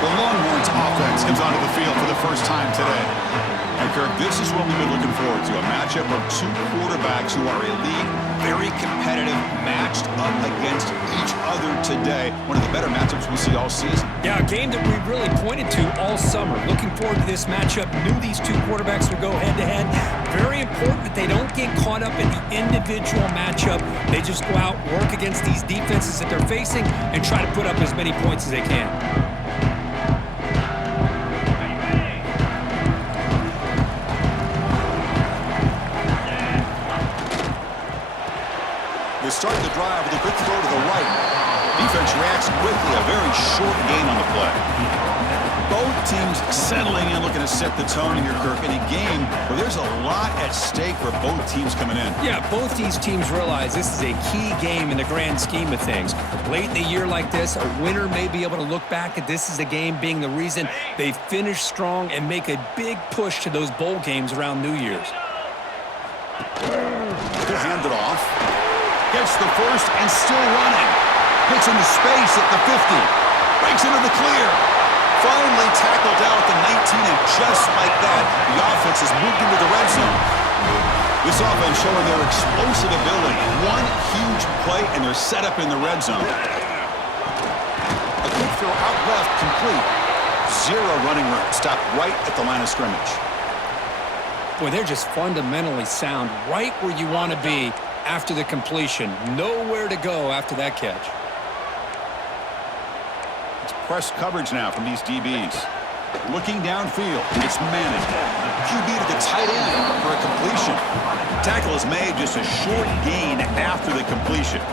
The Longhorns offense comes onto the field for the first time today. And Kirk, this is what we've been looking forward to, a matchup of two quarterbacks who are elite, very competitive, matched up against each other today. One of the better matchups we see all season. Yeah, a game that we really pointed to all summer. Looking forward to this matchup. Knew these two quarterbacks would go head-to-head. Very important that they don't get caught up in the individual matchup. They just go out, work against these defenses that they're facing, and try to put up as many points as they can. They start the drive with a quick throw to the right. Defense reacts quickly, a very short gain on the play. Both teams settling in, looking to set the tone here, Kirk, in a game where there's a lot at stake for both teams coming in. Yeah, both these teams realize this is a key game in the grand scheme of things. Late in the year like this, a winner may be able to look back at this as a game being the reason they finish strong and make a big push to those bowl games around New Year's. He'll hand it off. Gets the first and still running. Gets into space at the 50. Breaks into the clear. Finally tackled down at the 19, and just like that, the offense has moved into the red zone. This offense showing their explosive ability. One huge play, and they're set up in the red zone. A good throw out left, complete. Zero running room. Stopped right at the line of scrimmage. Boy, they're just fundamentally sound, right where you want to be after the completion. Nowhere to go after that catch. It's press coverage now from these DBs. Looking downfield, it's Manning. QB to the tight end for a completion. Tackle is made, just a short gain after the completion.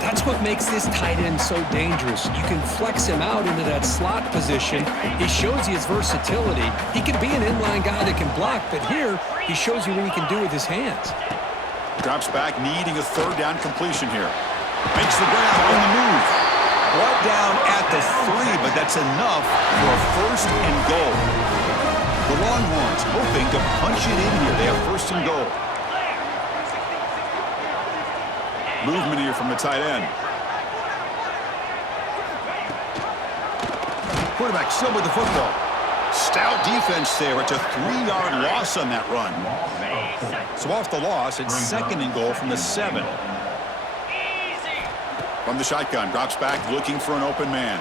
That's what makes this tight end so dangerous. You can flex him out into that slot position. He shows you his versatility. He can be an inline guy that can block, but here he shows you what he can do with his hands. Drops back, needing a third down completion here. Makes the grab on the move. Brought down at the 3, but that's enough for a first and goal. The Longhorns hoping to punch it in here. They have first and goal. Movement here from the tight end. Quarterback still with the football. Stout defense there. It's a 3-yard loss on that run. So off the loss, it's second and goal from the 7. From the shotgun, drops back, looking for an open man.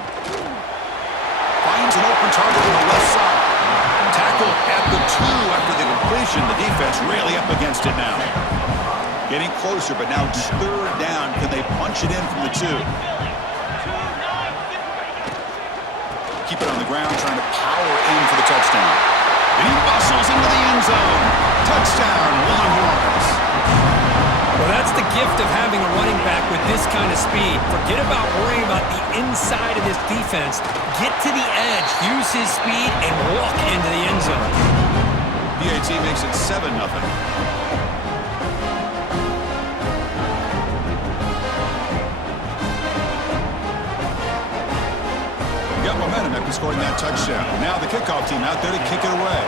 Finds an open target on the left side. Tackle at the 2 after the completion. The defense really up against it now. Getting closer, but now third down. Can they punch it in from the 2? Keep it on the ground, trying to power in for the touchdown. And he bustles into the end zone. Touchdown, Longhorns. Well, that's the gift of having a running back with this kind of speed. Forget about worrying about the inside of this defense. Get to the edge, use his speed, and walk into the end zone. PAT makes it 7-0. Got momentum after scoring that touchdown. Now the kickoff team out there to kick it away.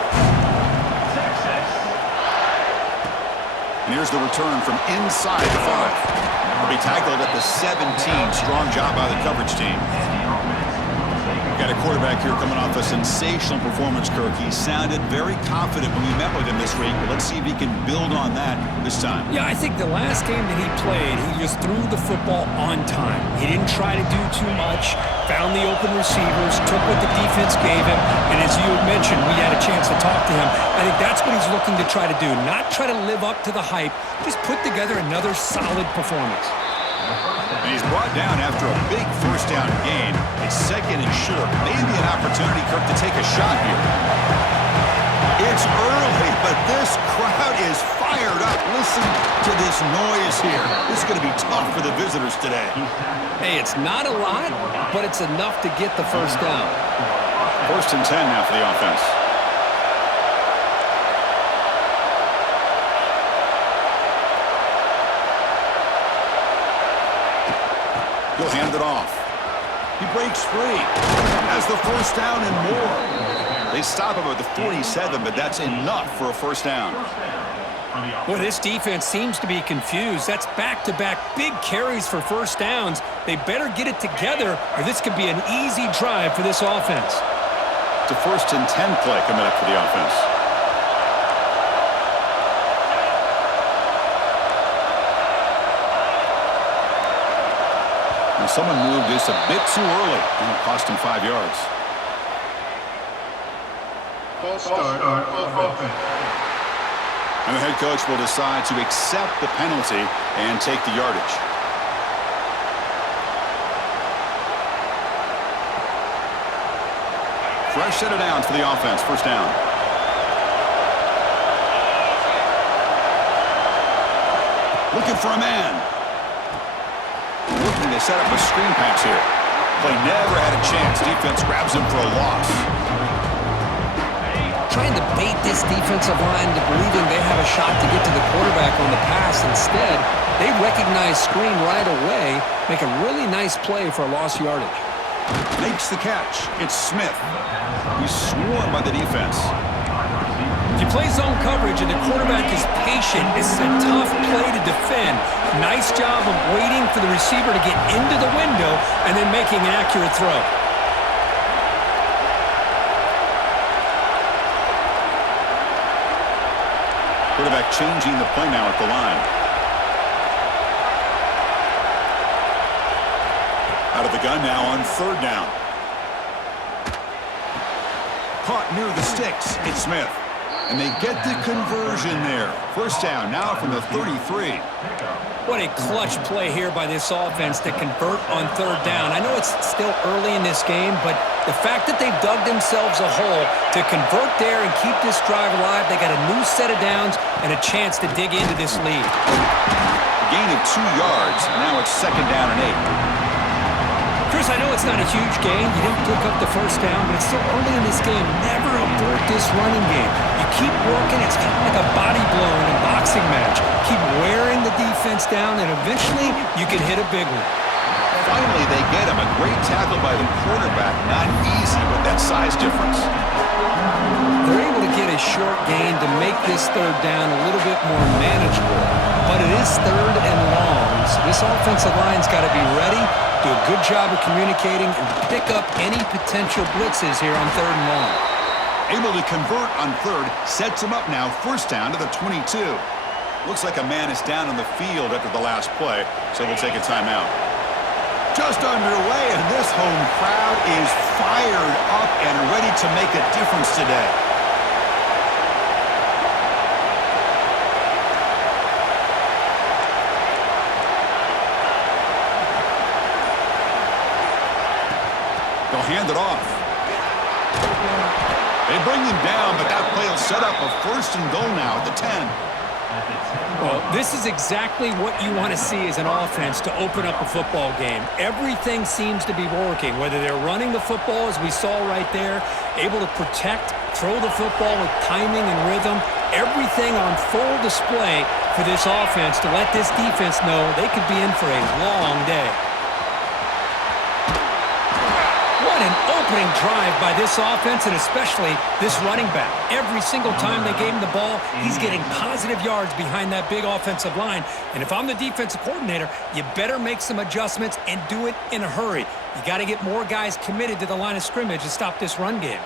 And here's the return from inside the 5. Will be tackled at the 17. Strong job by the coverage team. Got a quarterback here coming off a sensational performance, Kirk. He sounded very confident when we met with him this week, but let's see if he can build on that this time. Yeah, I think the last game that he played, he just threw the football on time. He didn't try to do too much, found the open receivers, took what the defense gave him, and as you had mentioned, we had a chance to talk to him. I think that's what he's looking to try to do, not try to live up to the hype, just put together another solid performance. And he's brought down after a big first down gain. It's second and short. Maybe an opportunity, Kirk, to take a shot here. It's early, but this crowd is fired up. Listen to this noise here. This is going to be tough for the visitors today. Hey, it's not a lot, but it's enough to get the first down. First and 10 now for the offense. He'll hand it off. He breaks free. Has the first down and more. They stop him at the 47, but that's enough for a first down. Boy, this defense seems to be confused. That's back-to-back big carries for first downs. They better get it together, or this could be an easy drive for this offense. It's a 1st and 10 play coming up for the offense. And someone moved this a bit too early, and it cost him 5 yards. Start offense. And the head coach will decide to accept the penalty and take the yardage. Fresh set of downs for the offense. First down. Looking for a man. Looking to set up a screen pass here. Play never had a chance. Defense grabs him for a loss. Trying to bait this defensive line to believing they have a shot to get to the quarterback on the pass. Instead, they recognize screen right away, make a really nice play for a lost yardage. Makes the catch. It's Smith. He's swarmed by the defense. If you play zone coverage and the quarterback is patient, it's a tough play to defend. Nice job of waiting for the receiver to get into the window and then making an accurate throw. Quarterback changing the play now at the line. Out of the gun now on 3rd down. Caught near the sticks. It's Smith. And they get the conversion there. First down now from the 33. What a clutch play here by this offense to convert on 3rd down. I know it's still early in this game, but the fact that they've dug themselves a hole to convert there and keep this drive alive, they got a new set of downs and a chance to dig into this lead. Gain of 2 yards. Now it's 2nd down and 8. Chris, I know it's not a huge gain. You didn't pick up the first down, but it's still early in this game. Never abort this running game. You keep working. It's kind of like a body blow in a boxing match. Keep wearing the defense down, and eventually you can hit a big one. Finally, they get him. A great tackle by the quarterback. Not easy with that size difference. They're able to get a short gain to make this 3rd down a little bit more manageable. But it is 3rd and long, so this offensive line's got to be ready, do a good job of communicating, and pick up any potential blitzes here on 3rd and long. Able to convert on 3rd, sets him up now, first down to the 22. Looks like a man is down on the field after the last play, so we'll take a timeout. Just underway, and this home crowd is fired up and ready to make a difference today. They'll hand it off. They bring him down, but that play will set up a 1st and goal now at the 10. Well, this is exactly what you want to see as an offense to open up a football game. Everything seems to be working, whether they're running the football, as we saw right there, able to protect, throw the football with timing and rhythm, everything on full display for this offense to let this defense know they could be in for a long day. What an opening drive by this offense, and especially this running back. Every single time they gave him the ball, he's getting positive yards behind that big offensive line. And if I'm the defensive coordinator, you better make some adjustments and do it in a hurry. You got to get more guys committed to the line of scrimmage to stop this run game.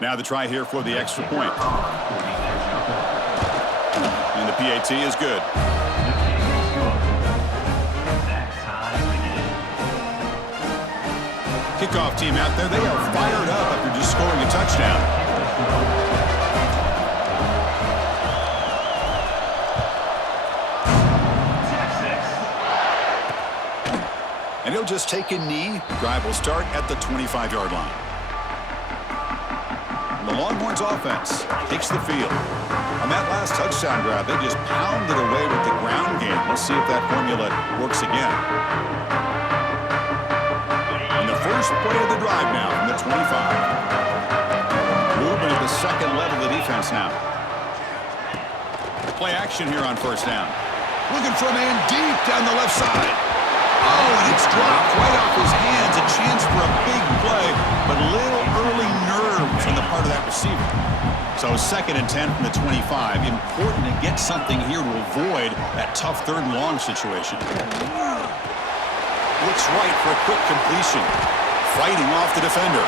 Now the try here for the extra point. And the PAT is good. Kickoff team out there, they are fired up after just scoring a touchdown. And he'll just take a knee. Drive will start at the 25-yard line. The Longhorns offense takes the field. On that last touchdown drive, they just pounded away with the ground game. Let's see if that formula works again. And the first play of the drive now from the 25. Movement at the second level of the defense now. Play action here on first down. Looking for a man deep down the left side. Oh, and it's dropped right off his hands. A chance for a big play, but little early nerves on the part of that receiver. So 2nd and 10 from the 25. Important to get something here to avoid that tough 3rd and long situation. Looks right for a quick completion. Fighting off the defender.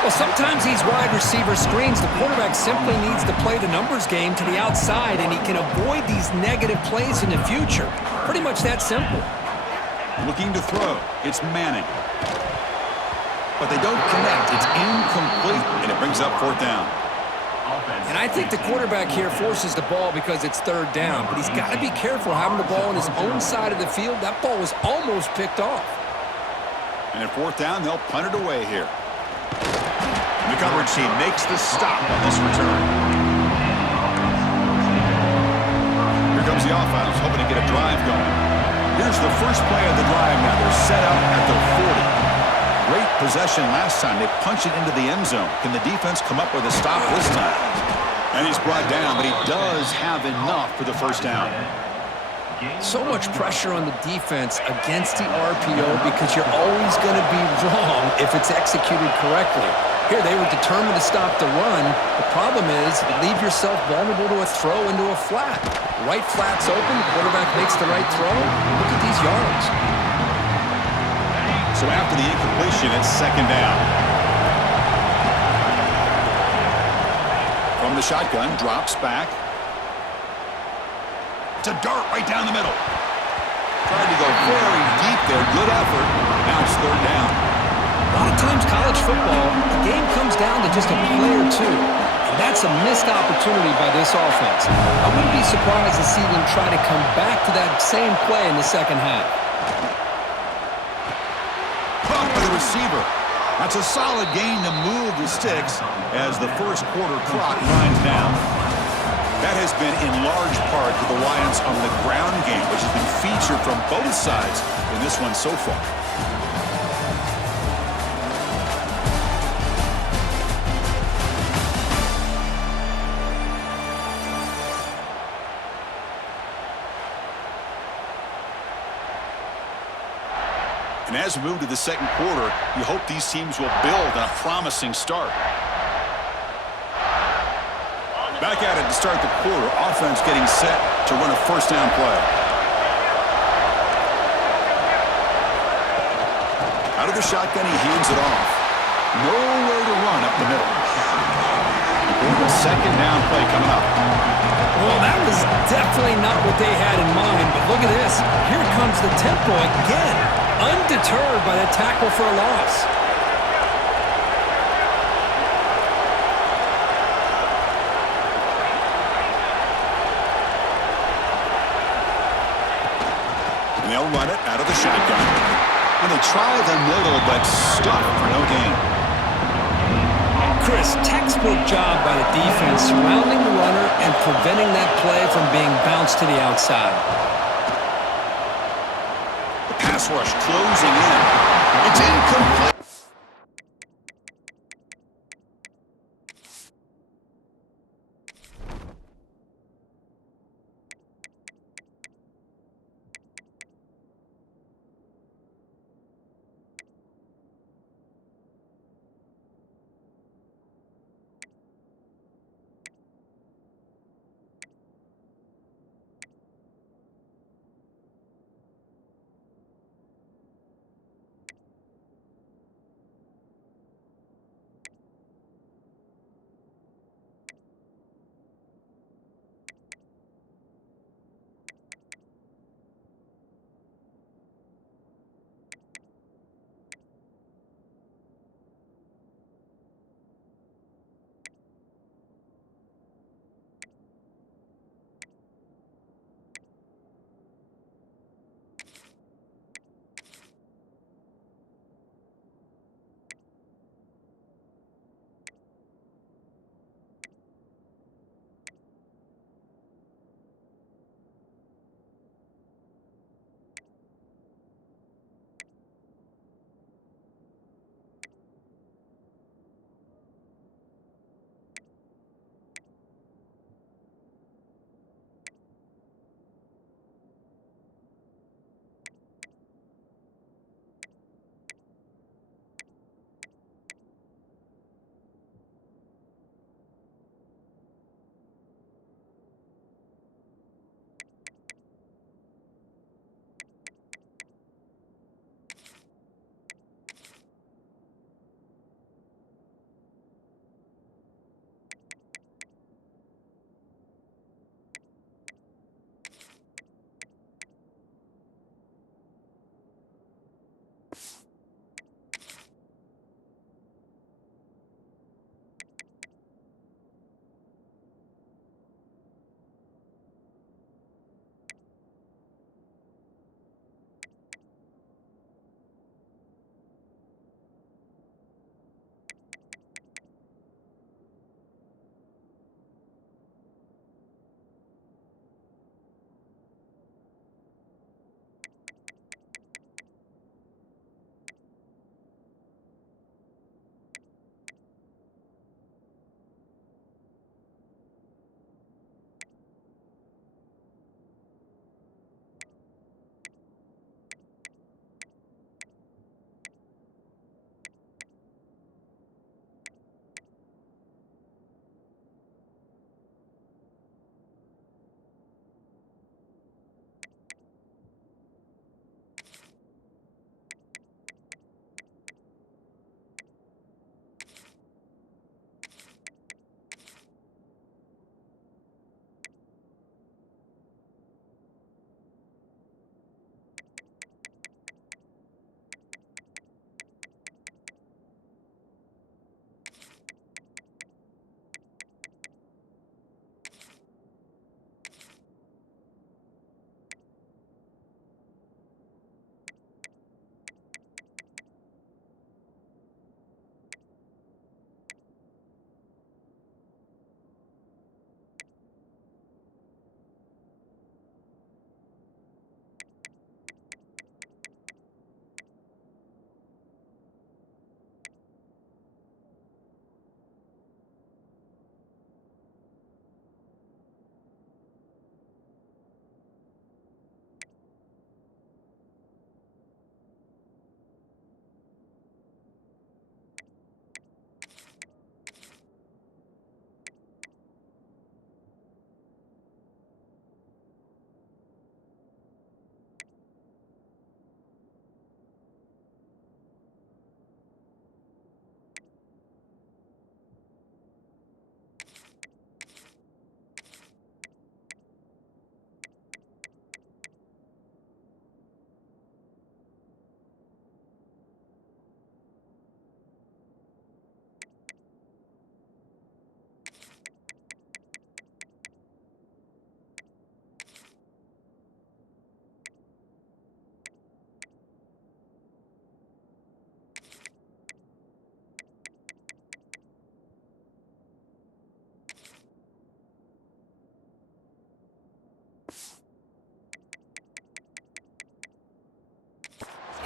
Well, sometimes these wide receiver screens, the quarterback simply needs to play the numbers game to the outside, and he can avoid these negative plays in the future. Pretty much that simple. Looking to throw. It's Manning. But they don't connect. It's incomplete, and it brings up 4th down. And I think the quarterback here forces the ball because it's 3rd down, but he's got to be careful having the ball on his own side of the field. That ball was almost picked off. And at 4th down, they'll punt it away here. And the coverage team makes the stop on this return. Here comes the offense, hoping to get a drive going. Here's the first play of the drive now. They're set up at the 40. Great possession last time. They punch it into the end zone. Can the defense come up with a stop this time? And he's brought down, but he does have enough for the first down. So much pressure on the defense against the RPO because you're always going to be wrong if it's executed correctly. Here, they were determined to stop the run. The problem is you leave yourself vulnerable to a throw into a flat. Right flat's open, the quarterback makes the right throw. Look at these yards. So after the incompletion, it's 2nd down. From the shotgun, drops back. To dart right down the middle. Tried to go very deep there. Good effort. Now it's 3rd down. A lot of times college football, the game comes down to just a play or two. And that's a missed opportunity by this offense. I wouldn't be surprised to see them try to come back to that same play in the 2nd half. Caught by the receiver. That's a solid gain to move the sticks as the first quarter clock winds down. That has been in large part to the Lions on the ground game, which has been featured from both sides in this one so far. And as we move to the 2nd quarter, you hope these teams will build on a promising start. Back at it to start the quarter. Offense getting set to run a first down play. Out of the shotgun, he hands it off. Nowhere to run up the middle. The 2nd down play coming up. Well, that was definitely not what they had in mind, but look at this. Here comes the tempo again. Undeterred by the tackle for a loss. And they'll run it out of the shotgun. And they try the middle, but stuck for no gain. Chris, textbook job by the defense surrounding the runner and preventing that play from being bounced to the outside. Pass rush closing in. It's incomplete.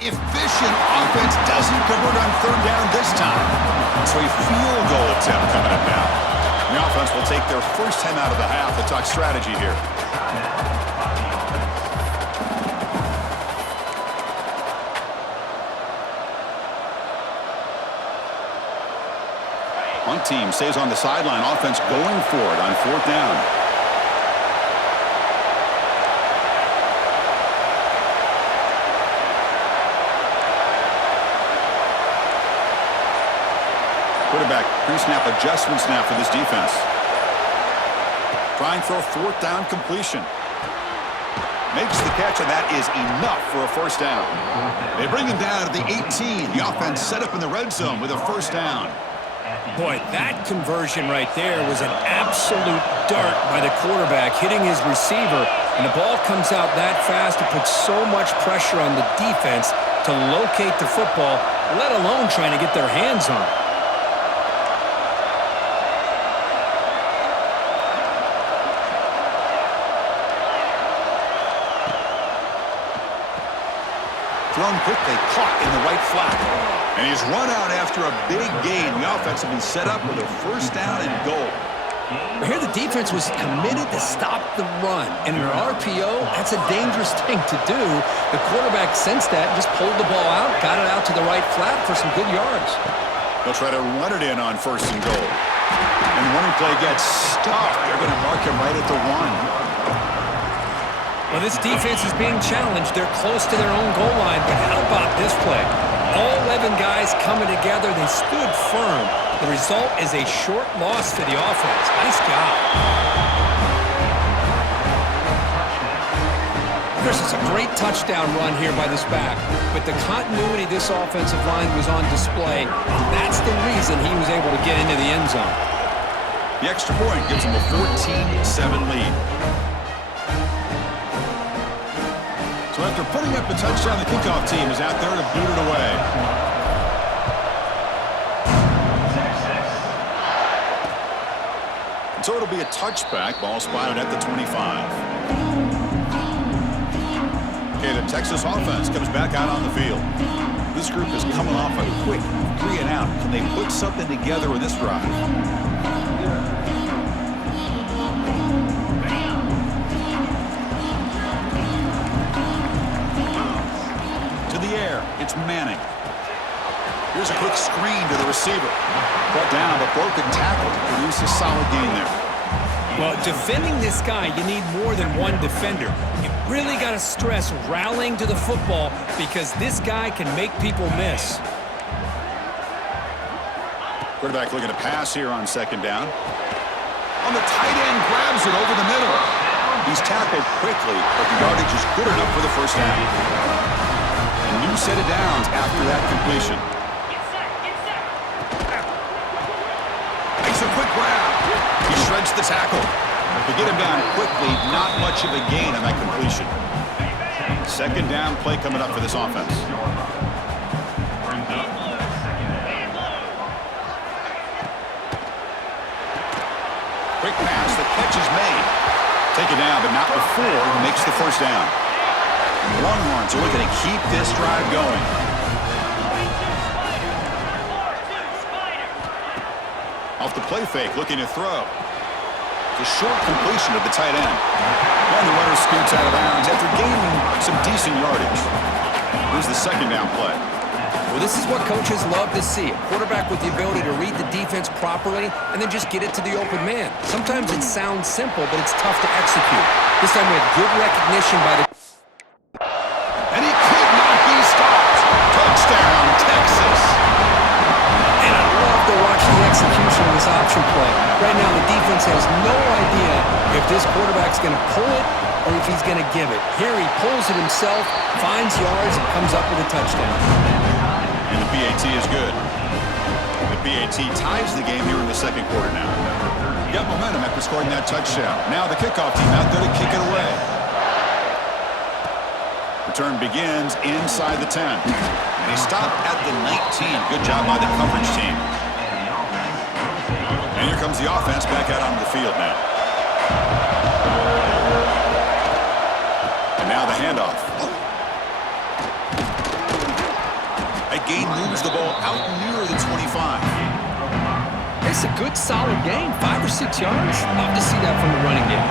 efficient offense doesn't convert on third down this time. So a field goal attempt coming up now. The offense will take their first time out of the half to talk strategy here. Punt team stays on the sideline. Offense going for it on fourth down. Quarterback pre-snap adjustment snap for this defense. Trying for a fourth down completion. Makes the catch, and that is enough for a first down. They bring him down to the 18. The offense set up in the red zone with a first down. Boy, that conversion right there was an absolute dart by the quarterback hitting his receiver, and the ball comes out that fast to put so much pressure on the defense to locate the football, let alone trying to get their hands on it. Thrown quickly, caught in the right flat. And he's run out after a big gain. The offense will be set up with a first down and goal. Here the defense was committed to stop the run. And in an RPO, that's a dangerous thing to do. The quarterback sensed that and just pulled the ball out, got it out to the right flat for some good yards. They'll try to run it in on first and goal. And the running play gets stuffed. They're going to mark him right at the 1. Well, this defense is being challenged. They're close to their own goal line, but how about this play? All 11 guys coming together. They stood firm. The result is a short loss for the offense. Nice job. This is a great touchdown run here by this back, but the continuity of this offensive line was on display, and that's the reason he was able to get into the end zone. The extra point gives them a 14-7 lead. So after putting up the touchdown, the kickoff team is out there to boot it away. And so it'll be a touchback. Ball spotted at the 25. Okay, the Texas offense comes back out on the field. This group is coming off a quick 3-and-out. Can they put something together in this drive? It's Manning. Here's a quick screen to the receiver. Brought down, but broken tackle to produce a solid gain there. Well, defending this guy, you need more than one defender. You really got to stress rallying to the football because this guy can make people miss. Quarterback looking to pass here on second down. On the tight end, grabs it over the middle. He's tackled quickly, but the yardage is good enough for the first down. A new set of downs after that completion. Makes a quick grab. He shreds the tackle. To get him down quickly, not much of a gain on that completion. Second down play coming up for this offense. Quick pass, the catch is made. Take it down, but not before he makes the first down. Longhorns are looking to keep this drive going. Off the play fake, looking to throw. It's a short completion of the tight end. And the runner scoots out of bounds after gaining some decent yardage. Here's the second down play. Well, this is what coaches love to see. A quarterback with the ability to read the defense properly and then just get it to the open man. Sometimes it sounds simple, but it's tough to execute. This time we have good recognition by the... And he could not be stopped. Touchdown, Texas. And I love to watch the execution of this option play. Right now, the defense has no idea if this quarterback's going to pull it or if he's going to give it. Here he pulls it himself, finds yards, and comes up with a touchdown. And the PAT is good. The PAT ties the game here in the second quarter now. Got momentum after scoring that touchdown. Now the kickoff team out there to kick it away. Return begins inside the 10. And he stopped at the 19. Good job by the coverage team. And here comes the offense back out onto the field now. And now the handoff. gain moves the ball out near the 25. It's a good, solid gain. 5 or 6 yards. Love to see that from the running game.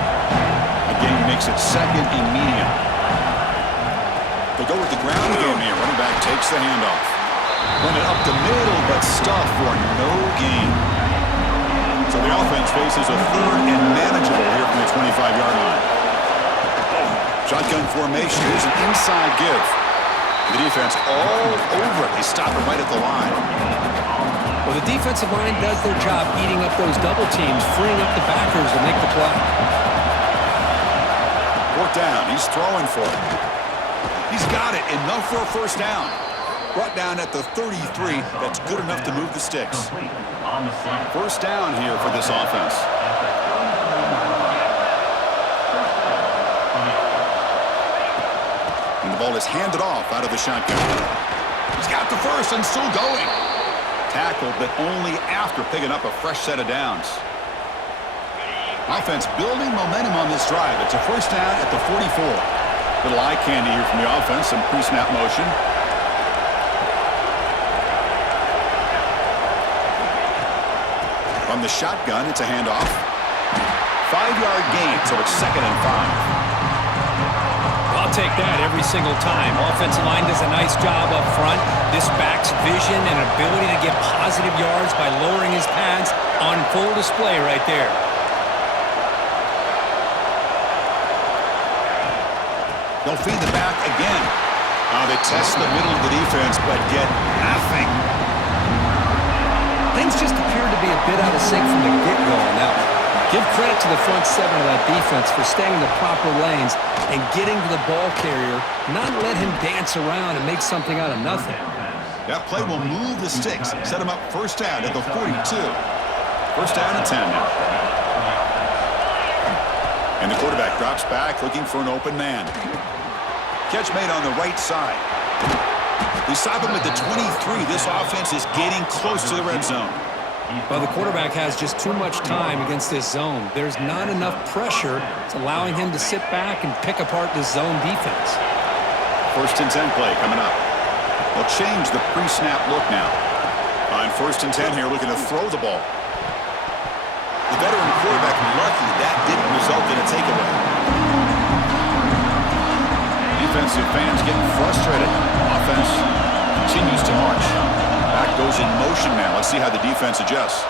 The gain makes it second and medium. They go with the ground game here. Running back takes the handoff. Run it up the middle, but stuff for no gain. So the offense faces a third and manageable here from the 25-yard line. Shotgun formation. Here's an inside give. The defense all over it. They stop it right at the line. Well, the defensive line does their job eating up those double teams, freeing up the backers to make the play. Fourth down. He's throwing for it. He's got it. Enough for a first down. Brought down at the 33. That's good enough to move the sticks. First down here for this offense. And the ball is handed off out of the shotgun. He's got the first and still going. Tackled, but only after picking up a fresh set of downs. Offense building momentum on this drive. It's a first down at the 44. Little eye candy here from the offense. Some pre-snap motion. From the shotgun, it's a handoff. 5-yard gain, so it's second and 5. I'll take that every single time. Offensive line does a nice job up front. This back's vision and ability to get positive yards by lowering his pads on full display right there. They'll feed the back again. They test the middle of the defense, but get nothing. Things just appear to be a bit out of sync from the get-go on that one. Give credit to the front seven of that defense for staying in the proper lanes and getting to the ball carrier, not let him dance around and make something out of nothing. That play will move the sticks, set him up first down at the 42. First down and 10 now. And the quarterback drops back, looking for an open man. Catch made on the right side. They stop him at the 23. This offense is getting close to the red zone. Well, the quarterback has just too much time against this zone. There's not enough pressure. It's allowing him to sit back and pick apart this zone defense. First and 10 play coming up. They'll change the pre-snap look now. On first and 10 here, looking to throw the ball. The veteran quarterback lucky that didn't result in a takeaway. Defensive fans getting frustrated. Offense continues to march. Back goes in motion now. Let's see how the defense adjusts.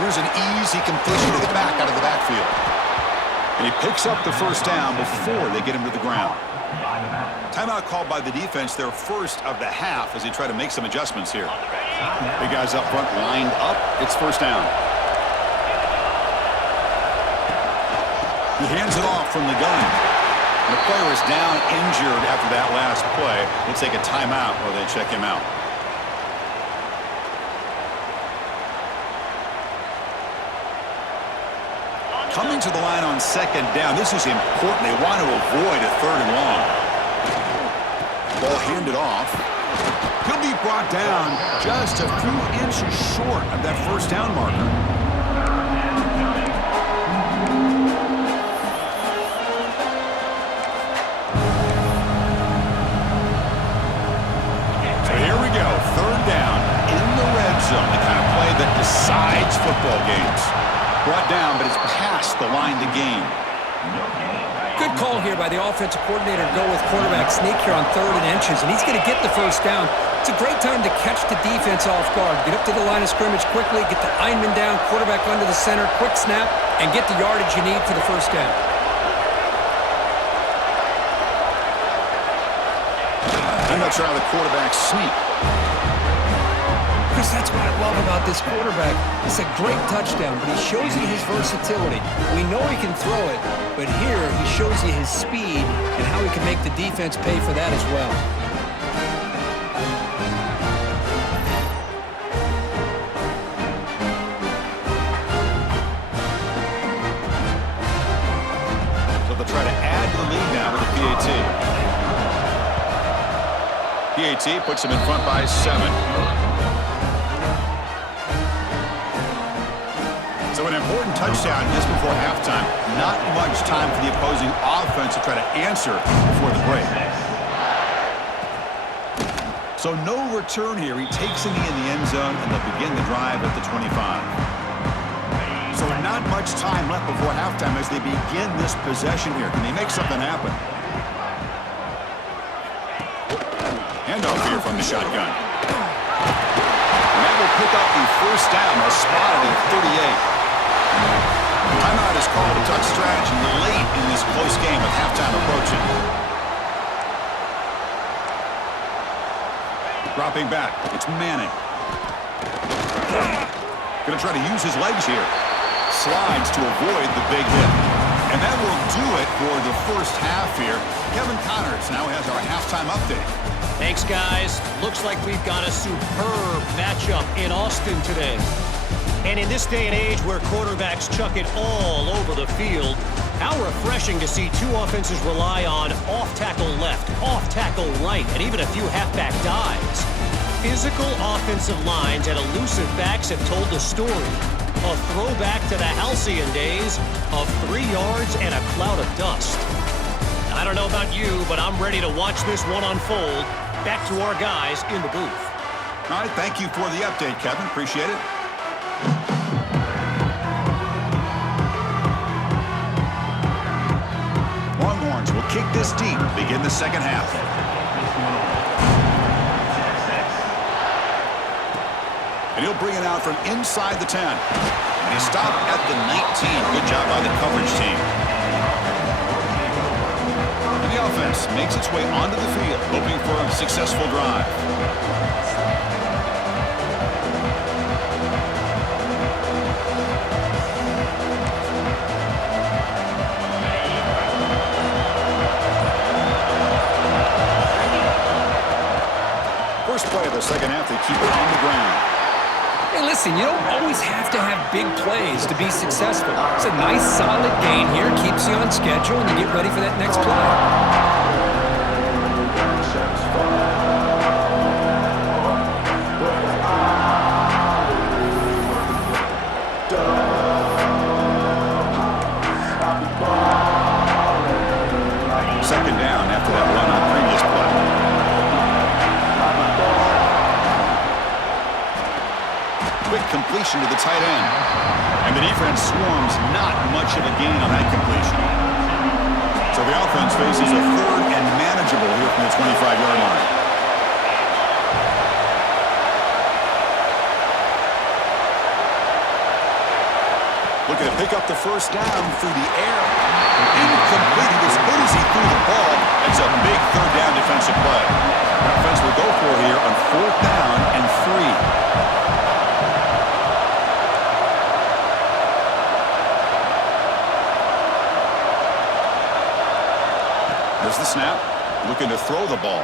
Here's an easy completion to the back out of the backfield. And he picks up the first down before they get him to the ground. Timeout called by the defense, their first of the half, as they try to make some adjustments here. Big guys up front lined up. It's first down. He hands it off from the gun. The player is down injured after that last play. They take a timeout or they check him out. Coming to the line on second down. This is important. They want to avoid a third and long. Ball handed off. He'll be brought down just a few inches short of that first down marker. So here we go. Third down in the red zone. The kind of play that decides football games. Brought down, but it's past the line to gain. Good call here by the offensive coordinator to go with quarterback sneak here on 3rd and inches, and he's going to get the first down. It's a great time to catch the defense off guard. Get up to the line of scrimmage quickly, get the lineman down, quarterback under the center, quick snap, and get the yardage you need for the first down. I'm not sure how the quarterback sneak. Chris, that's what I love about this quarterback. It's a great touchdown, but he shows you his versatility. We know he can throw it, but here he shows you his speed and how he can make the defense pay for that as well. So they'll try to add the lead now with the PAT. PAT puts them in front by 7. So an important touchdown just before halftime. Not much time for the opposing offense to try to answer before the break. So no return here. He takes it in the end zone, and they'll begin the drive at the 25. So not much time left before halftime as they begin this possession here. Can they make something happen? Handoff here from the shotgun. And that will pick up the first down. They'll spot it at 38. Timeout is called a touch strategy late in this close game with halftime approaching. Dropping back, it's Manning. Going to try to use his legs here. Slides to avoid the big hit. And that will do it for the first half here. Kevin Connors now has our halftime update. Thanks, guys. Looks like we've got a superb matchup in Austin today. And in this day and age where quarterbacks chuck it all over the field, how refreshing to see two offenses rely on off-tackle left, off-tackle right, and even a few halfback dives. Physical offensive lines and elusive backs have told the story. A throwback to the halcyon days of 3 yards and a cloud of dust. I don't know about you, but I'm ready to watch this one unfold. Back to our guys in the booth. All right, thank you for the update, Kevin. Appreciate it. Longhorns will kick this deep, begin the second half. And he'll bring it out from inside the 10. And he stopped at the 19. Good job by the coverage team. And the offense makes its way onto the field, hoping for a successful drive. First play of the second half, they keep it on the ground. Hey, listen, you don't always have to have big plays to be successful. It's a nice, solid gain here. Keeps you on schedule, and you get ready for that next play. Second down after that run on previous play. Quick completion to the tight end. And the defense swarms, not much of a gain on that completion. So the offense faces a third and manageable here from the 25-yard line. Looking to pick up the first down through the air. Incomplete. As good as he threw the ball, it's a big third down defensive play. The offense will go for here on fourth down and 3. There's the snap. Looking to throw the ball.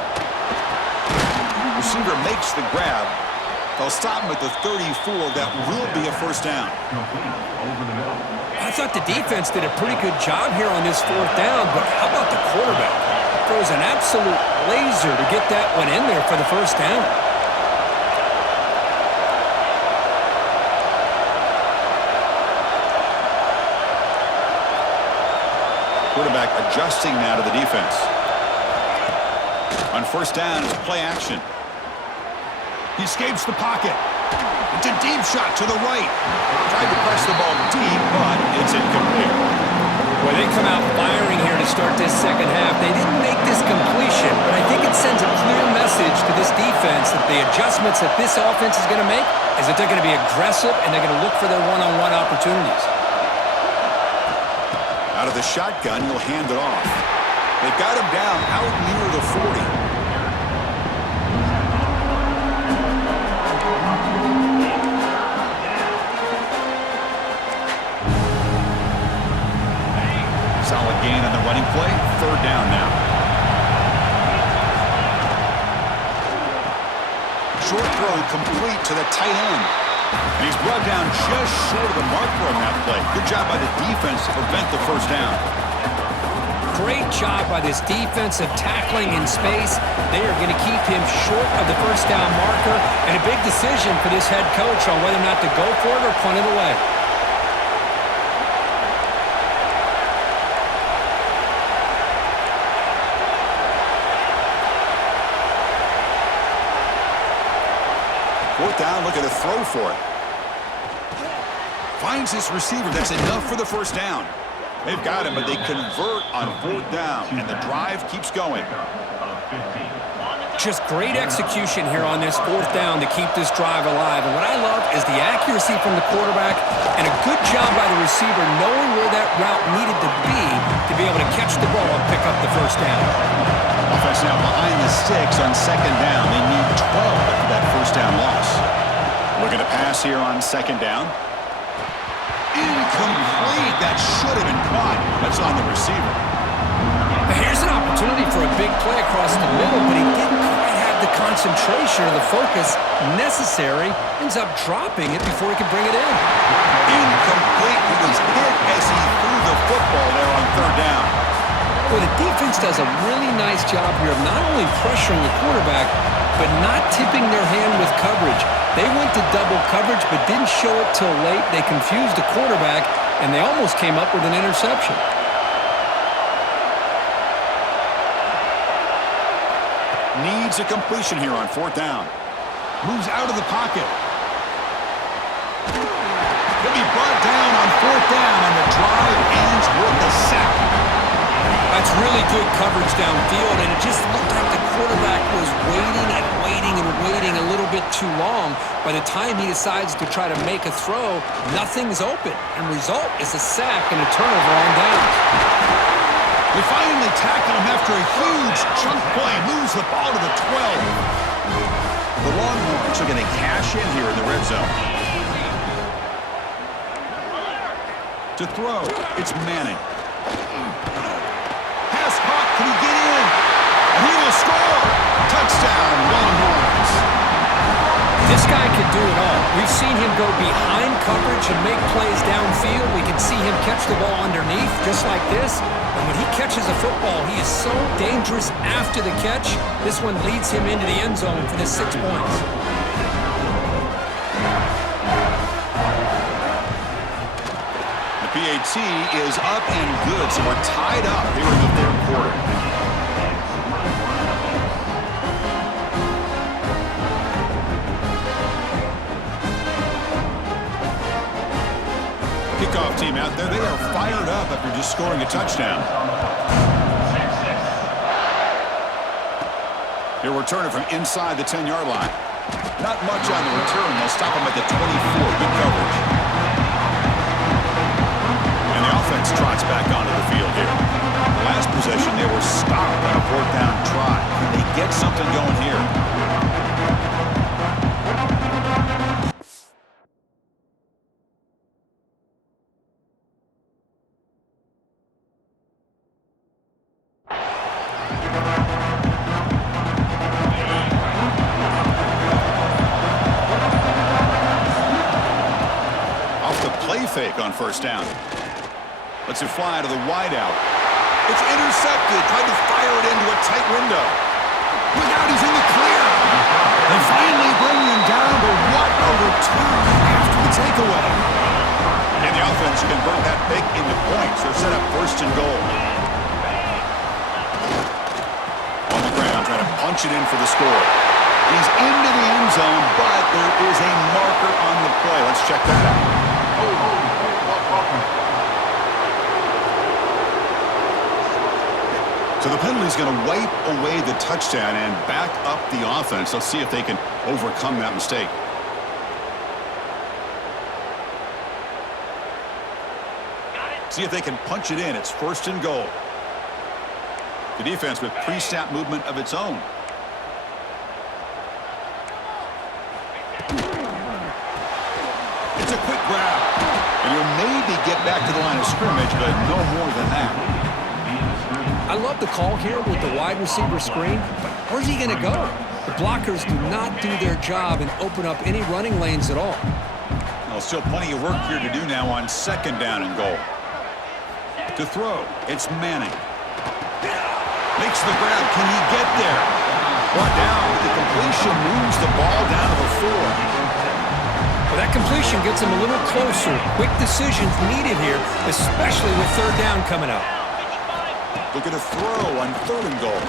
Receiver makes the grab. They'll stop him at the 34. That will be a first down. I thought the defense did a pretty good job here on this fourth down, but how about the quarterback? Throws an absolute laser to get that one in there for the first down. Quarterback adjusting now to the defense. On first down, it's play action. He escapes the pocket. It's a deep shot to the right. Tried to press the ball deep, but it's incomplete. Well, they come out firing here to start this second half. They didn't make this completion, but I think it sends a clear message to this defense that the adjustments that this offense is going to make is that they're going to be aggressive and they're going to look for their one-on-one opportunities. Out of the shotgun, he'll hand it off. They've got him down out near the 40. Solid gain on the running play. Third down now. Short throw complete to the tight end. And he's brought down just short of the marker on that play. Good job by the defense to prevent the first down. Great job by this defensive tackling in space. They are going to keep him short of the first down marker. And a big decision for this head coach on whether or not to go for it or punt it away. down, looking to throw for it. Finds his receiver. That's enough for the first down. They've got him, but they convert on 4th down, and the drive keeps going. Just great execution here on this 4th down to keep this drive alive. And what I love is the accuracy from the quarterback and a good job by the receiver knowing where that route needed to be able to catch the ball and pick up the first down. Offense now behind the sticks on 2nd down. They need 12 after that first down loss. Looking to pass here on 2nd down. Incomplete. That should have been caught. That's on the receiver. Here's an opportunity for a big play across the middle, but he didn't quite have the concentration or the focus necessary. Ends up dropping it before he could bring it in. Incomplete. He was hit as he threw the football there on 3rd down. Well, the defense does a really nice job here of not only pressuring the quarterback, but not tipping their hand with coverage. They went to double coverage, but didn't show it till late. They confused the quarterback, and they almost came up with an interception. Needs a completion here on 4th down. Moves out of the pocket. He'll be brought down on 4th down, and the drive ends with a sack. That's really good coverage downfield, and it just looked like the quarterback was waiting and waiting and waiting a little bit too long. By the time he decides to try to make a throw, nothing's open, and result is a sack and a turnover on downs. They finally tackle him after a huge chunk play. Moves the ball to the 12. The Longhorns are going to cash in here in the red zone. To throw, it's Manning. Pass caught. Can he get in? And he will score. Touchdown, Longhorns. This guy can do it all. We've seen him go behind coverage and make plays downfield. We can see him catch the ball underneath, just like this. And when he catches a football, he is so dangerous after the catch. This one leads him into the end zone for the 6 points. The PAT is up and good, so we're tied up here in the 3rd quarter. Kickoff team out there, they are fired up after just scoring a touchdown. He'll return it from inside the 10-yard line. Not much on the return. They'll stop him at the 24. Good coverage. And the offense trots back onto the field here. Last possession, they were stopped on a 4th down try. Can they get something going here? Fake on 1st down. Lets it fly to the wideout. It's intercepted. Tried to fire it into a tight window. Look out, he's in the clear. They finally bring him down, but what a return after the takeaway. And the offense convert that pick into points. They're set up 1st and goal. On the ground, trying to punch it in for the score. He's into the end zone, but there is a marker on the play. Let's check that out. So the penalty is going to wipe away the touchdown and back up the offense. Let's see if they can overcome that mistake. See if they can punch it in. It's 1st and goal. The defense with pre-snap movement of its own. It's a quick grab. And he'll maybe get back to the line of scrimmage, but no more than that. I love the call here with the wide receiver screen, but where's he going to go? The blockers do not do their job and open up any running lanes at all. Well, still plenty of work here to do now on 2nd down and goal. To throw, it's Manning. Makes the grab. Can he get there? Brought down with the completion, moves the ball down to the 4. Well, that completion gets him a little closer. Quick decisions needed here, especially with 3rd down coming up. Looking to throw on 3rd and goal.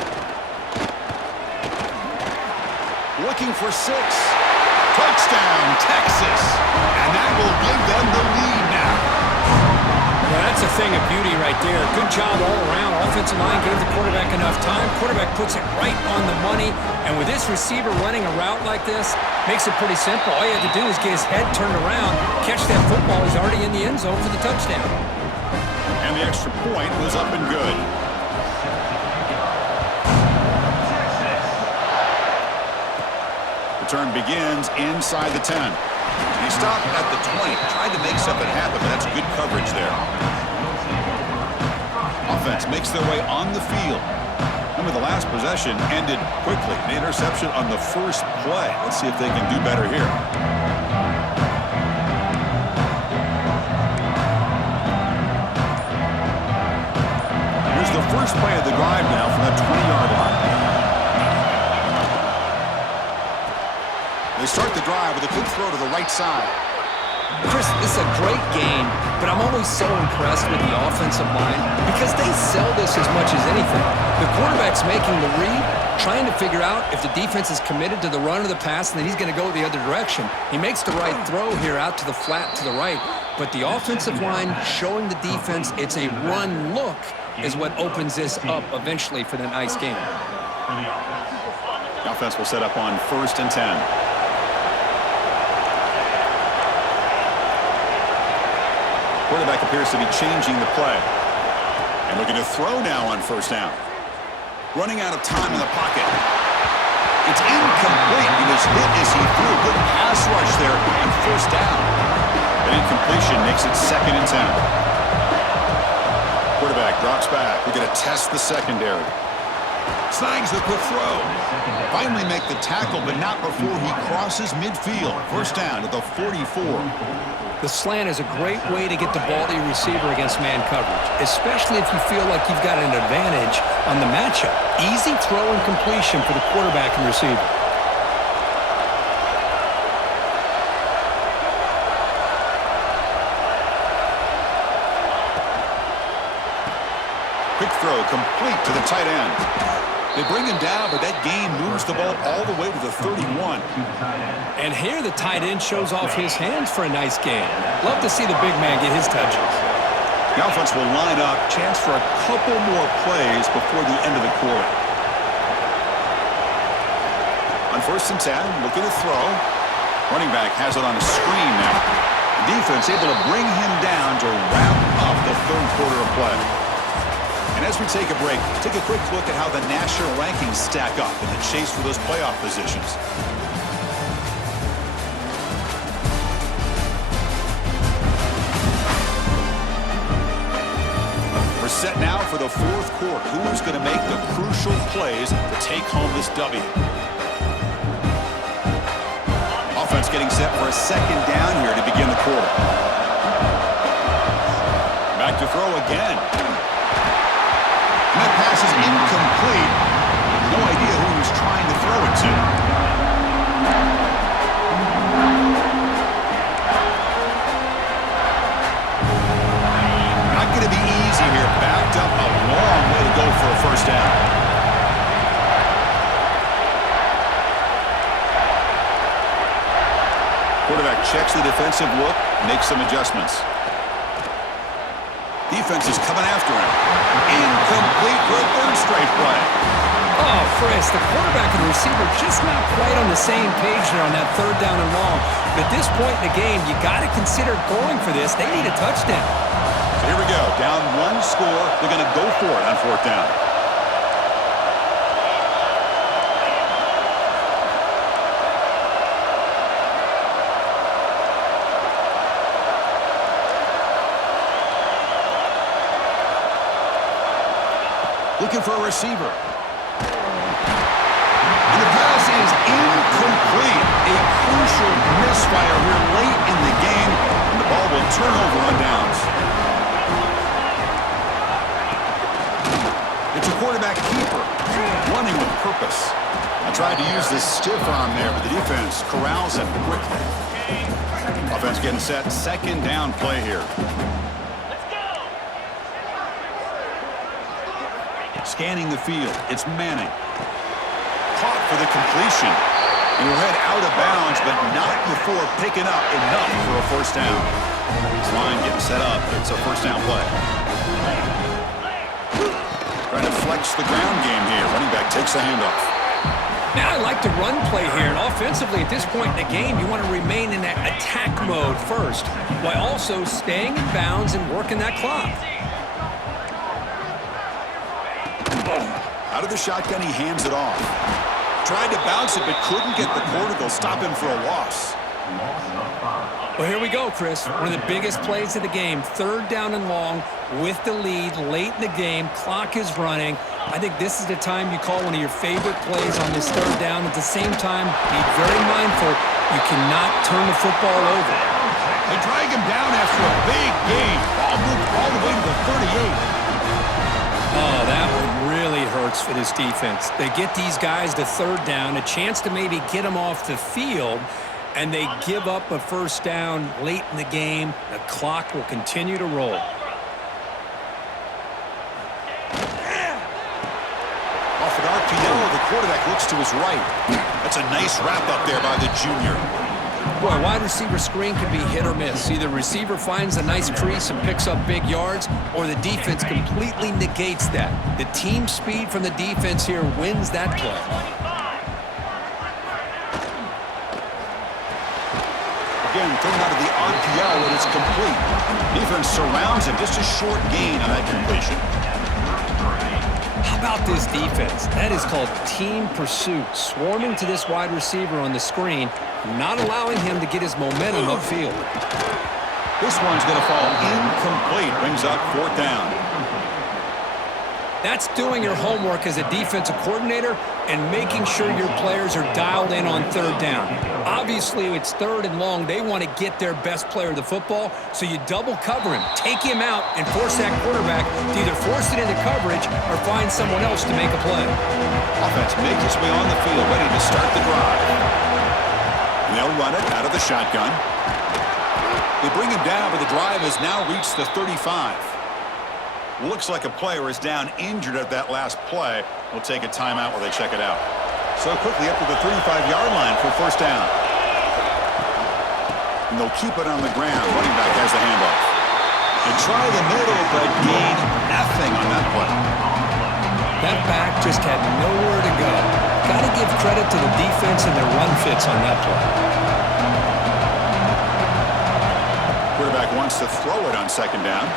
Looking for 6. Touchdown, Texas. And that will give them the lead now. Yeah, that's a thing of beauty right there. Good job all around. Offensive line gave the quarterback enough time. Quarterback puts it right on the money. And with this receiver running a route like this, makes it pretty simple. All you have to do is get his head turned around, catch that football. He's already in the end zone for the touchdown. And the extra point was up and good. The turn begins inside the 10. He stopped at the 20, tried to make something happen, but that's good coverage there. Offense makes their way on the field. Remember, the last possession ended quickly. The interception on the first play. Let's see if they can do better here. Here's the first play of the drive now from that 20-yard line. They start the drive with a quick throw to the right side. Chris, this is a great game, but I'm always so impressed with the offensive line because they sell this as much as anything. The quarterback's making the read, trying to figure out if the defense is committed to the run or the pass, and then he's going to go the other direction. He makes the right throw here out to the flat to the right, but the offensive line showing the defense it's a run look is what opens this up eventually for the nice game. The offense will set up on 1st and 10. Quarterback appears to be changing the play. And looking to throw now on 1st down. Running out of time in the pocket. It's incomplete. He was hit as he threw. Good pass rush there on 1st down. An incompletion makes it 2nd and 10. Quarterback drops back. We're going to test the secondary. Snags the quick throw. Finally make the tackle, but not before he crosses midfield. 1st down at the 44. The slant is a great way to get the ball to your receiver against man coverage, especially if you feel like you've got an advantage on the matchup. Easy throw and completion for the quarterback and receiver. Quick throw complete to the tight end. They bring him down, but that gain moves the ball all the way to the 31. And here the tight end shows off his hands for a nice gain. Love to see the big man get his touches. The offense will line up. Chance for a couple more plays before the end of the quarter. On 1st and 10, looking to throw. Running back has it on a screen now. The defense able to bring him down to wrap up the 3rd quarter of play. And as we take a break, take a quick look at how the national rankings stack up in the chase for those playoff positions. We're set now for the 4th quarter. Who's going to make the crucial plays to take home this W? Offense getting set for a 2nd down here to begin the quarter. Back to throw again. And that pass is incomplete. No idea who he was trying to throw it to. Not going to be easy here. Backed up a long way to go for a 1st down. Quarterback checks the defensive look, makes some adjustments. Defense is coming after him. Incomplete for a 3rd straight play. Oh, Chris, the quarterback and the receiver just not quite on the same page there on that 3rd down and long. But at this point in the game, you got to consider going for this. They need a touchdown. So here we go. Down 1 score. They're going to go for it on 4th down. Looking for a receiver. And the pass is incomplete. A crucial misfire here late in the game, and the ball will turn over on downs. It's a quarterback keeper, running with purpose. I tried to use this stiff arm there, but the defense corrals him quickly. Offense getting set. 2nd down play here. Scanning the field, it's Manning. Caught for the completion. And he'll head out of bounds, but not before picking up enough for a first down. This line getting set up. It's a first down play. Trying to flex the ground game here. Running back takes the handoff. Now I like the run play here, and offensively at this point in the game, you want to remain in that attack mode first, while also staying in bounds and working that clock. Out of the shotgun, he hands it off. Tried to bounce it, but couldn't get the corner. They'll stop him for a loss. Well, here we go, Chris. One of the biggest plays of the game. Third down and long with the lead late in the game. Clock is running. I think this is the time you call one of your favorite plays on this third down. At the same time, be very mindful. You cannot turn the football over. They drag him down after a big gain. Ball moved all the way to the 38. Oh, that one really hurts for this defense. They get these guys to third down, a chance to maybe get them off the field, and they give up a first down late in the game. The clock will continue to roll. Off an RPO, the quarterback looks to his right. That's a nice wrap up there by the junior. Boy, a wide receiver screen can be hit or miss. Either receiver finds a nice crease and picks up big yards, or the defense completely negates that. The team speed from the defense here wins that play. Again, thrown out of the RPO, and it's complete. Defense surrounds him. Just a short gain on that completion. How about this defense? That is called team pursuit. Swarming to this wide receiver on the screen, not allowing him to get his momentum upfield. This one's going to fall incomplete. Brings up fourth down. That's doing your homework as a defensive coordinator and making sure your players are dialed in on third down. Obviously, it's third and long. They want to get their best player the football, so you double cover him, take him out, and force that quarterback to either force it into coverage or find someone else to make a play. Offense makes its way on the field, ready to start the drive. And they'll run it out of the shotgun. They bring him down, but the drive has now reached the 35. Looks like a player is down injured at that last play. We'll take a timeout while they check it out. So quickly up to the 35-yard line for first down. And they'll keep it on the ground. Running back has the handoff. They try the middle, but gain nothing on that play. That back just had nowhere to go. Got to give credit to the defense and their run fits on that play. Quarterback wants to throw it on second down.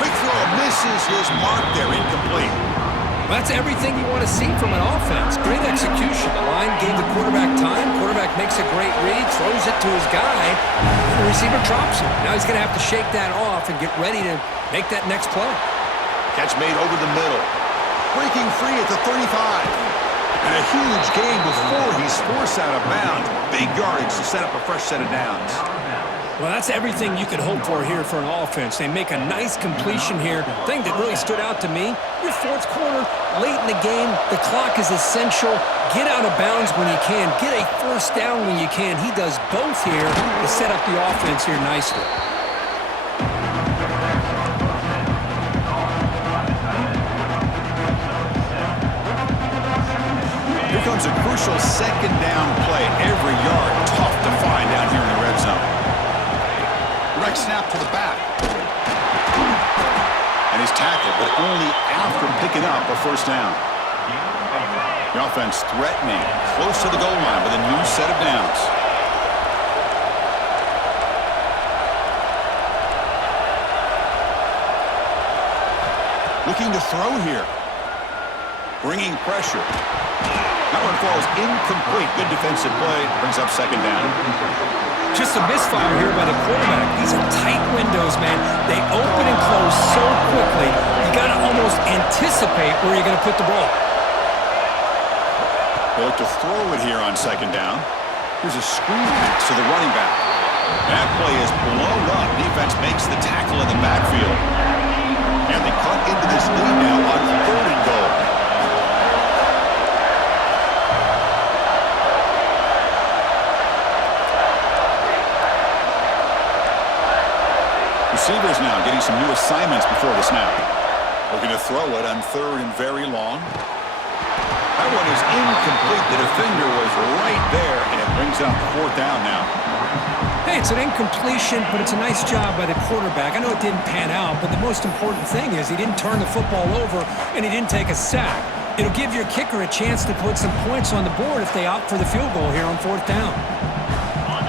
Quick throw, misses his mark there, incomplete. That's everything you want to see from an offense. Great execution. The line gave the quarterback time. Quarterback makes a great read, throws it to his guy, and the receiver drops it. Now he's going to have to shake that off and get ready to make that next play. Catch made over the middle. Breaking free at the 35. And a huge gain before he's forced out of bounds. Big yardage to set up a fresh set of downs. Well, that's everything you could hope for here for an offense. They make a nice completion here. The thing that really stood out to me, your fourth quarter, late in the game, the clock is essential. Get out of bounds when you can. Get a first down when you can. He does both here to set up the offense here nicely. Here comes a crucial second down play. Every yard tough to find down here in the red zone. Direct snap to the back. And he's tackled, but only after picking up a first down. The offense threatening, close to the goal line with a new set of downs. Looking to throw here. Bringing pressure. That one falls incomplete. Good defensive play. Brings up second down. Just a misfire here by the quarterback. These are tight windows, man. They open and close so quickly. You got to almost anticipate where you're going to put the ball. They look to throw it here on second down. Here's a screen pass to the running back. That play is blown up. Defense makes the tackle in the backfield. And they cut into this lead now on third and goal. Receivers now getting some new assignments before the snap. Looking to throw it on third and very long. That one is incomplete. The defender was right there, and it brings up 4th down now. Hey, it's an incompletion, but it's a nice job by the quarterback. I know it didn't pan out, but the most important thing is he didn't turn the football over, and he didn't take a sack. It'll give your kicker a chance to put some points on the board if they opt for the field goal here on 4th down.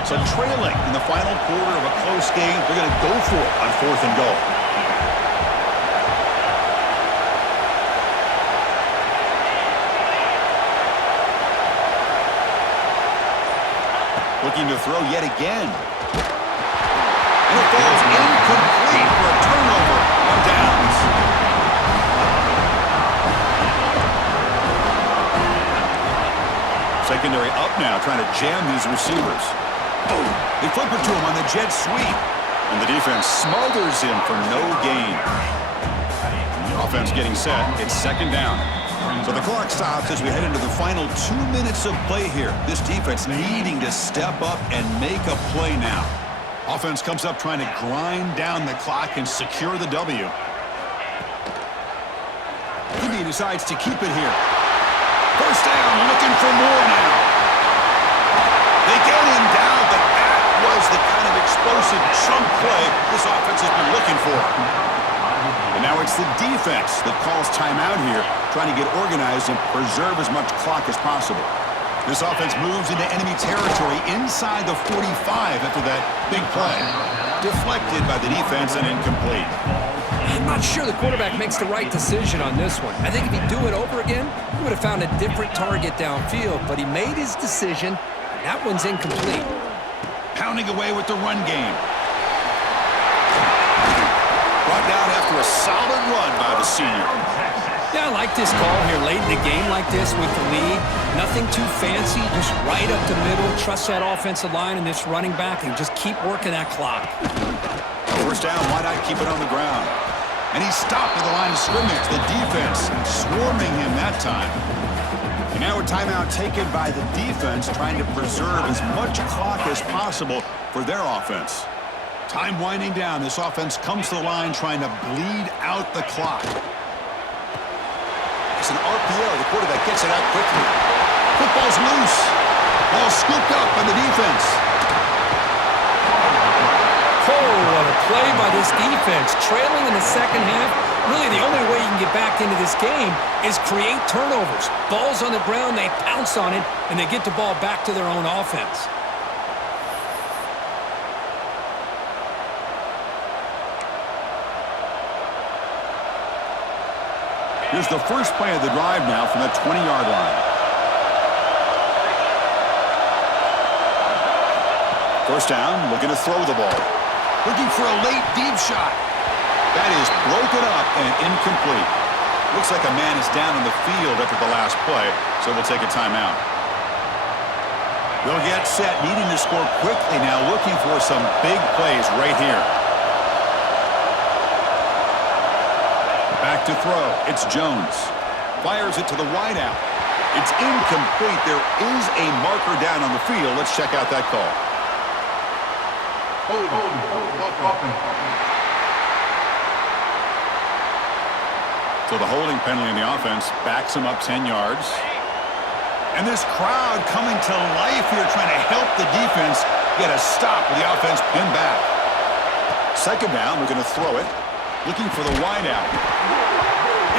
So trailing in the final quarter of a close game, they're going to go for it on 4th and goal. Looking to throw yet again. And it falls incomplete for a turnover on downs. Secondary up now, trying to jam these receivers. They flip it to him on the jet sweep. And the defense smothers him for no gain. Offense getting set. It's 2nd down. So the clock stops as we head into the final 2 minutes of play here. This defense needing to step up and make a play now. Offense comes up trying to grind down the clock and secure the W. He decides to keep it here. 1st down, looking for more now. They get him down, but that was the kind of explosive chunk play this offense has been looking for. And now it's the defense that calls timeout here, trying to get organized and preserve as much clock as possible. This offense moves into enemy territory inside the 45 after that big play. Deflected by the defense and incomplete. I'm not sure the quarterback makes the right decision on this one. I think if he'd do it over again, he would have found a different target downfield, but he made his decision, and that one's incomplete. Pounding away with the run game. Brought down after a solid run by the senior. Yeah, I like this call here late in the game like this with the lead. Nothing too fancy, just right up the middle. Trust that offensive line and this running back and just keep working that clock. 1st down, why not keep it on the ground? And he's stopped at the line of scrimmage. The defense swarming him that time. And now a timeout taken by the defense, trying to preserve as much clock as possible for their offense. Time winding down. This offense comes to the line trying to bleed out the clock. It's an RPO. The quarterback gets it out quickly. Football's loose. Ball scooped up by the defense. Oh, what a play by this defense. Trailing in the 2nd half. Really, the only way you can get back into this game is create turnovers. Ball's on the ground, they pounce on it, and they get the ball back to their own offense. Here's the first play of the drive now from the 20-yard line. 1st down, looking to throw the ball. Looking for a late deep shot. That is broken up and incomplete. Looks like a man is down on the field after the last play, so we'll take a timeout. They'll get set, needing to score quickly now, looking for some big plays right here. Back to throw. It's Jones. Fires it to the wideout. It's incomplete. There is a marker down on the field. Let's check out that call. So the holding penalty in the offense backs him up 10 yards. And this crowd coming to life here, trying to help the defense get a stop with the offense pinned back. 2nd down, we're going to throw it. Looking for the wideout.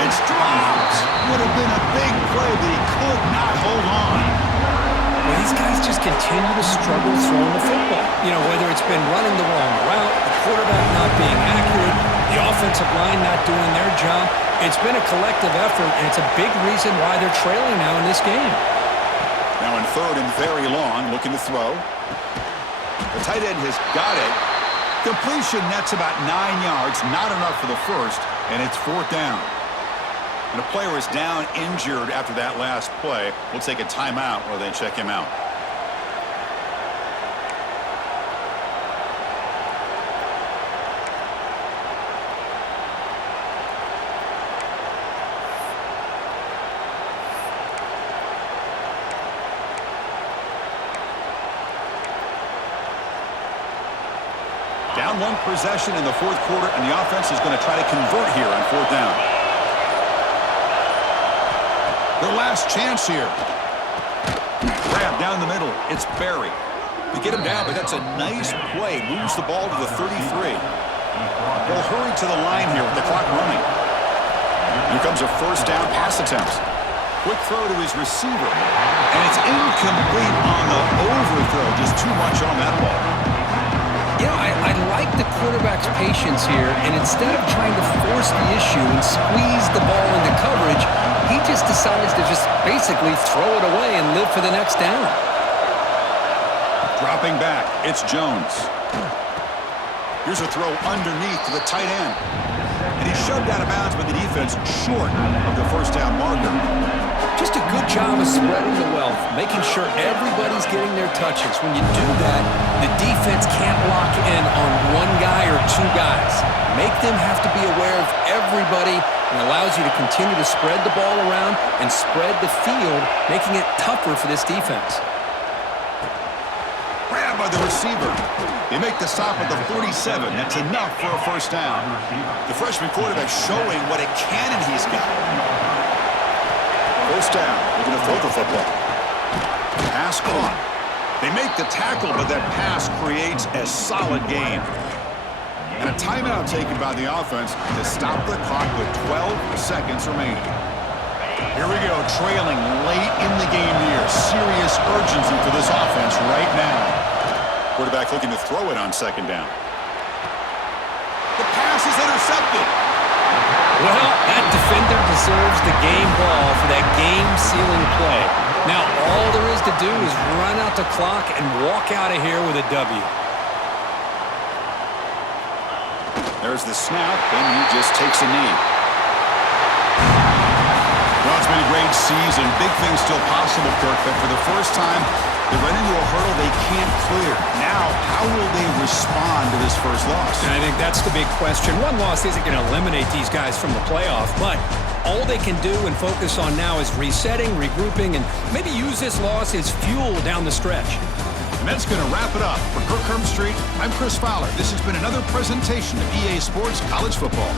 It's dropped. Would have been a big play, but he could not hold on. Well, these guys just continue to struggle throwing the football. You know, whether it's been running the wrong route, the quarterback not being accurate, the offensive line not doing their job. It's been a collective effort, and it's a big reason why they're trailing now in this game. Now in 3rd and very long, looking to throw. The tight end has got it. Completion nets about 9 yards, not enough for the first, and it's 4th down. And a player is down injured after that last play. We'll take a timeout while they check him out. Down 1 possession in the 4th quarter, and the offense is going to try to convert here on 4th down. Their last chance here. Grab down the middle. It's Barry. They get him down, but that's a nice play. Moves the ball to the 33. They'll hurry to the line here with the clock running. Here comes a first down pass attempt. Quick throw to his receiver. And it's incomplete on the overthrow. Just too much on that ball. You know, I like the quarterback's patience here, and instead of trying to force the issue and squeeze the ball into coverage, he just decides to just basically throw it away and live for the next down. Dropping back, it's Jones. Here's a throw underneath to the tight end. And he's shoved out of bounds by the defense short of the first down marker. Just a good job of spreading the wealth, making sure everybody's getting their touches. When you do that, the defense can't lock in on one guy or two guys. Make them have to be aware of everybody, and allows you to continue to spread the ball around and spread the field, making it tougher for this defense. Grabbed by the receiver. They make the stop at the 47. That's enough for a first down. The freshman quarterback showing what a cannon he's got. First down. They're going to throw the football. Pass caught. They make the tackle, but that pass creates a solid gain. And a timeout taken by the offense to stop the clock with 12 seconds remaining. Here we go, trailing late in the game here. Serious urgency for this offense right now. Quarterback looking to throw it on second down. The pass is intercepted. Well, that defender deserves the game ball for that game-sealing play. Now, all there is to do is run out the clock and walk out of here with a W. There's the snap, and he just takes a knee. Well, it's been a great season. Big things still possible, Kirk, but for the first time, they run into a hurdle they can't clear. Now, how will they respond to this first loss? And I think that's the big question. One loss isn't going to eliminate these guys from the playoff, but all they can do and focus on now is resetting, regrouping, and maybe use this loss as fuel down the stretch. And that's going to wrap it up. For Kirk Herbstreit, I'm Chris Fowler. This has been another presentation of EA Sports College Football.